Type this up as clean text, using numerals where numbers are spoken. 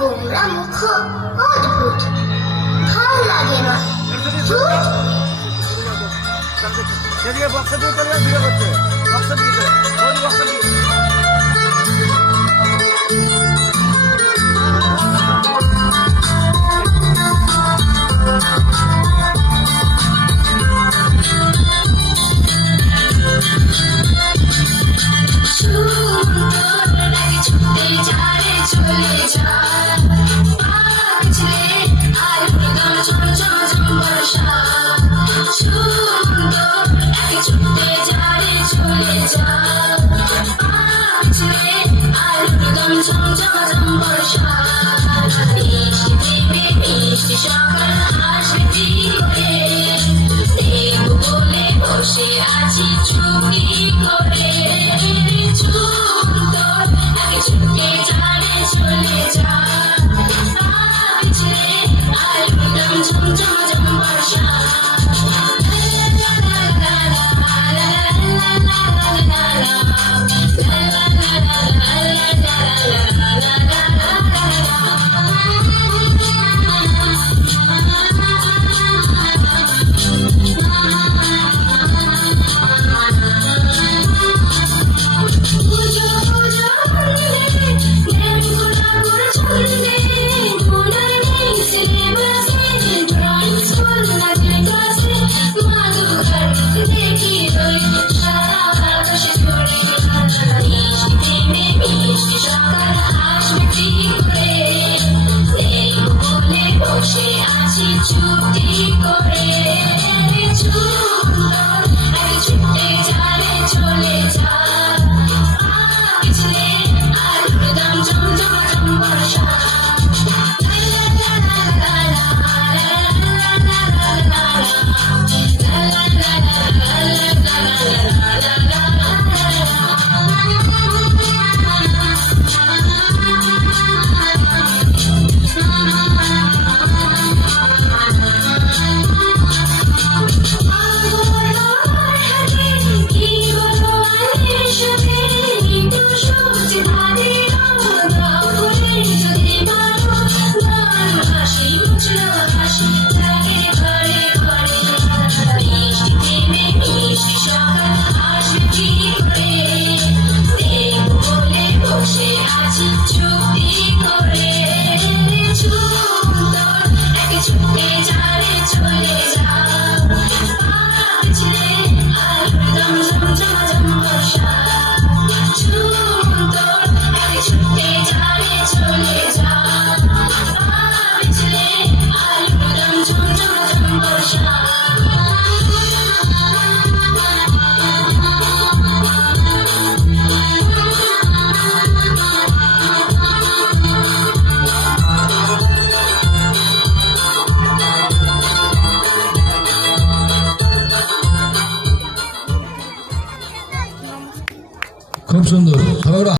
গোমরা মুখ অদ্ভুত, ভাল লাগে না। এদিকে বক্সে দিয়ে চলে ভিডিও করতে, বক্সে দিয়ে বক্সে দিয়ে বসে আছি চুপি করে, সুন্দর আগে ছুটে যারে চলে যা, পিছলে আলুর দম ঝমঝম ঝম বর্ষা। বসে আছি চুপটি করে, সুন্দর আগে ছুটে যারে চলে যা, পিছলে আলুর দম ঝমঝম ঝম বর্ষা। বসে আছি চুপি করে, সুন্দর আগে ছুটে যারে চলে যা, পিছলে আলুর দম ঝমঝম ঝম বর্ষা। সুন্দর আগে ছুটে যারে চলে যা, পিছলে আলুর দম ঝমঝম ঝম বর্ষা। খুব সুন্দর।